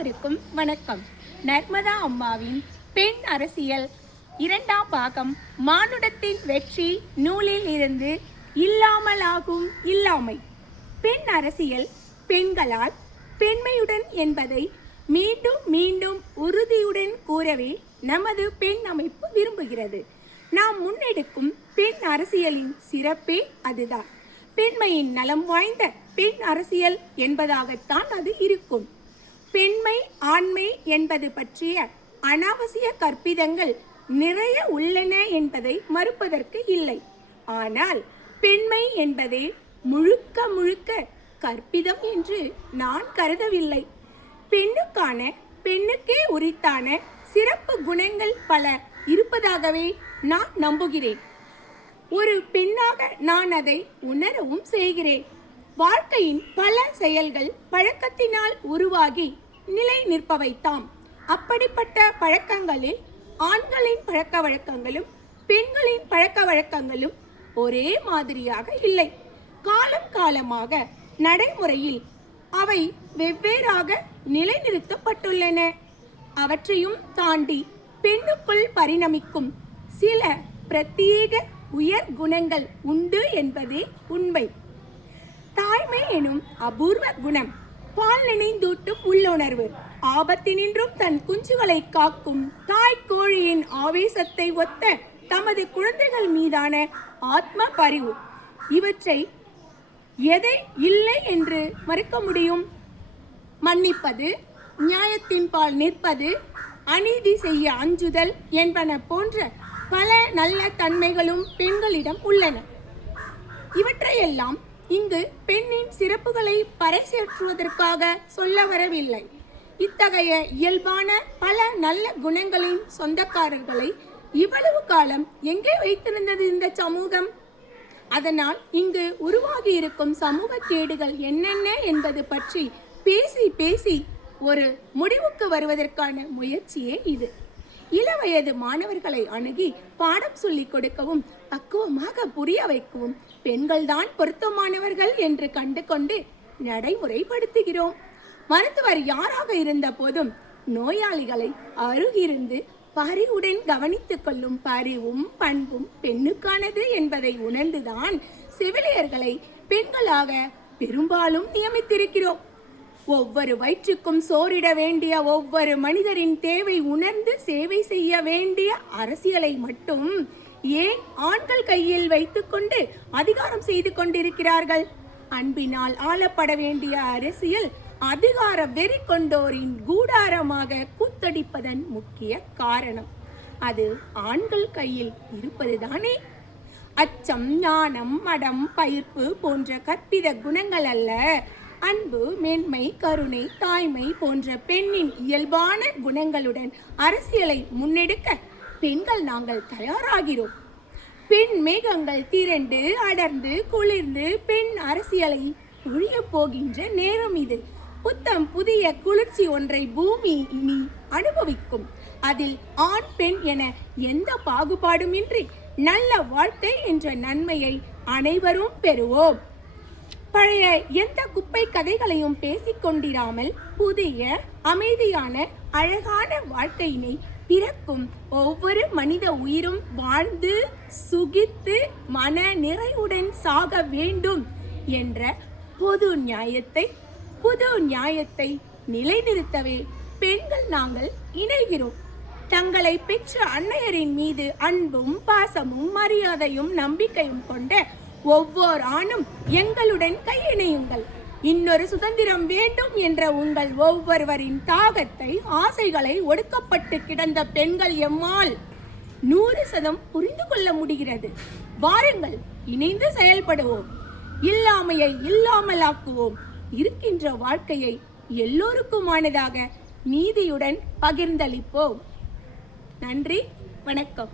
அனைவருக்கும் வணக்கம். நர்மதா அம்மாவின் பெண் அரசியல் 2ஆம் பாகம் மானுடத்தின் வெற்றி நூலில் இருந்து இல்லாமலாகும் இல்லாமை. பெண் அரசியல் பெண்களால் பெண்மையுடன் என்பதை மீண்டும் மீண்டும் உறுதியுடன் கூறவே நமது பெண் அமைப்பு விரும்புகிறது. நாம் முன்னெடுக்கும் பெண் அரசியலின் சிறப்பே அதுதான். பெண்மையின் நலம் வாய்ந்த பெண் அரசியல் என்பதாகத்தான் அது இருக்கும். பெண்மை ஆண்மை என்பது பற்றிய அனாவசிய கற்பிதங்கள் நிறைய உள்ளன என்பதை மறுப்பதற்கு இல்லை. ஆனால் பெண்மை என்பதே முழுக்க முழுக்க கற்பிதம் என்று நான் கருதவில்லை. பெண்ணுக்கான பெண்ணுக்கே உரித்தான சிறப்பு குணங்கள் பல இருப்பதாகவே நான் நம்புகிறேன். ஒரு பெண்ணாக நான் அதை உணரவும் செய்கிறேன். வாழ்க்கையின் பல செயல்கள் பழக்கத்தினால் உருவாகி நிலை நிற்பவைத்தாம். அப்படிப்பட்ட பழக்கங்களில் ஆண்களின் பழக்க வழக்கங்களும் பெண்களின் பழக்க வழக்கங்களும் ஒரே மாதிரியாக இல்லை. காலம் காலமாக நடைமுறையில் அவை வெவ்வேறாக நிலைநிறுத்தப்பட்டுள்ளன. அவற்றையும் தாண்டி பெண்ணுக்குள் பரிணமிக்கும் சில பிரத்யேக உயர் குணங்கள் உண்டு என்பதே உண்மை. தாய்மை எனும் அபூர்வ குணம், பால் நினைந்தூட்டும் உள்ளுணர்வு, ஆபத்தினின்றும் தன் குஞ்சுகளை காக்கும் தாய் கோழியின் ஆவேசத்தை ஒத்த தமது குழந்தைகள் மீதான ஆத்ம பரிவு, இவற்றை எதை இல்லை என்று மறுக்க முடியும்? மன்னிப்பது, நியாயத்தின் பால் நிற்பது, அநீதி செய்ய அஞ்சுதல் என்பன போன்ற பல நல்ல தன்மைகளும் பெண்களிடம் உள்ளன. இவற்றையெல்லாம் இங்கு பெண்ணின் சிறப்புகளை பறைசாற்றுவதற்காக சொல்ல வரவில்லை. இத்தகைய இயல்பான பல நல்ல குணங்களின் சொந்தக்காரர்களை இவ்வளவு காலம் எங்கே வைத்திருந்தது இந்த சமூகம்? அதனால் இங்கு உருவாகி இருக்கும் சமூக கேடுகள் என்னென்ன என்பது பற்றி பேசி பேசி ஒரு முடிவுக்கு வருவதற்கான முயற்சியே இது. இளவயது மாணவர்களை அணுகி பாடம் சொல்லிக் கொடுக்கவும் பக்குவமாக புரிய வைக்கவும் பெண்கள்தான் பொருத்தமானவர்கள் என்று கண்டு கொண்டு நடைமுறைப்படுத்துகிறோம். மருத்துவர் யாராக இருந்த போதும் நோயாளிகளை அருகிருந்து பரிவுடன் கவனித்துக் கொள்ளும் பரிவும் பண்பும் பெண்ணுக்கானது என்பதை உணர்ந்துதான் செவிலியர்களை பெண்களாக பெரும்பாலும் நியமித்திருக்கிறோம். ஒவ்வொரு வயிற்றுக்கும் சோறிட வேண்டிய ஒவ்வொரு மனிதரின் தேவை உணர்ந்து சேவை செய்ய வேண்டிய அரசியலை மட்டும் ஏன் ஆண்கள் கையில் வைத்துக்கொண்டு அதிகாரம் செய்து கொண்டிருக்கிறார்கள்? அன்பினால் ஆளப்பட வேண்டிய அரசியல் அதிகார வெறி கொண்டோரின் கூடாரமாக கூத்தடிப்பதன் முக்கிய காரணம் அது ஆண்கள் கையில் இருப்பதுதானே. அச்சம், ஞானம், மடம், பயிர்ப்பு போன்ற கற்பித குணங்கள் அல்ல, அன்பு, மென்மை, கருணை, தாய்மை போன்ற பெண்ணின் இயல்பான குணங்களுடன் அரசியலை முன்னெடுக்க பெண்கள் நாங்கள் தயாராகிறோம். பெண் மேகங்கள் திரண்டு அடர்ந்து குளிர்ந்து பெண் அரசியலை ஒழிய போகின்ற நேரம் இது. புத்தம் புதிய குளிர்ச்சி ஒன்றை பூமி இனி அனுபவிக்கும். அதில் ஆண் பெண் என எந்த பாகுபாடுமின்றி நல்ல வாழ்க்கை என்ற நன்மையை அனைவரும் பெறுவோம். பழைய எந்த குப்பை கதைகளையும் பேசிக்கொண்டிராமல் புதிய அமைதியான அழகான வாழ்க்கையினை பிறக்கும் ஒவ்வொரு மனித உயிரும் வாழ்ந்து சுகித்து மன நிறைவுடன் சாக வேண்டும் என்ற புது நியாயத்தை நிலைநிறுத்தவே பெண்கள் நாங்கள் இணைகிறோம். தங்களை பெற்ற அன்னையரின் மீது அன்பும் பாசமும் மரியாதையும் நம்பிக்கையும் கொண்ட ஒவ்வொரு ஆணும் எங்களுடன் கையிணையுங்கள். இன்னொரு சுதந்திரம் வேண்டும் என்ற உங்கள் ஒவ்வொருவரின் தாகத்தை, ஆசைகளை ஒடுக்கப்பட்டு கிடந்த பெண்கள் எம்மால் 100% புரிந்து கொள்ள முடிகிறது. வாருங்கள், இணைந்து செயல்படுவோம். இல்லாமையை இல்லாமலாக்குவோம். இருக்கின்ற வாழ்க்கையை எல்லோருக்குமானதாக நீதியுடன் பகிர்ந்தளிப்போம். நன்றி, வணக்கம்.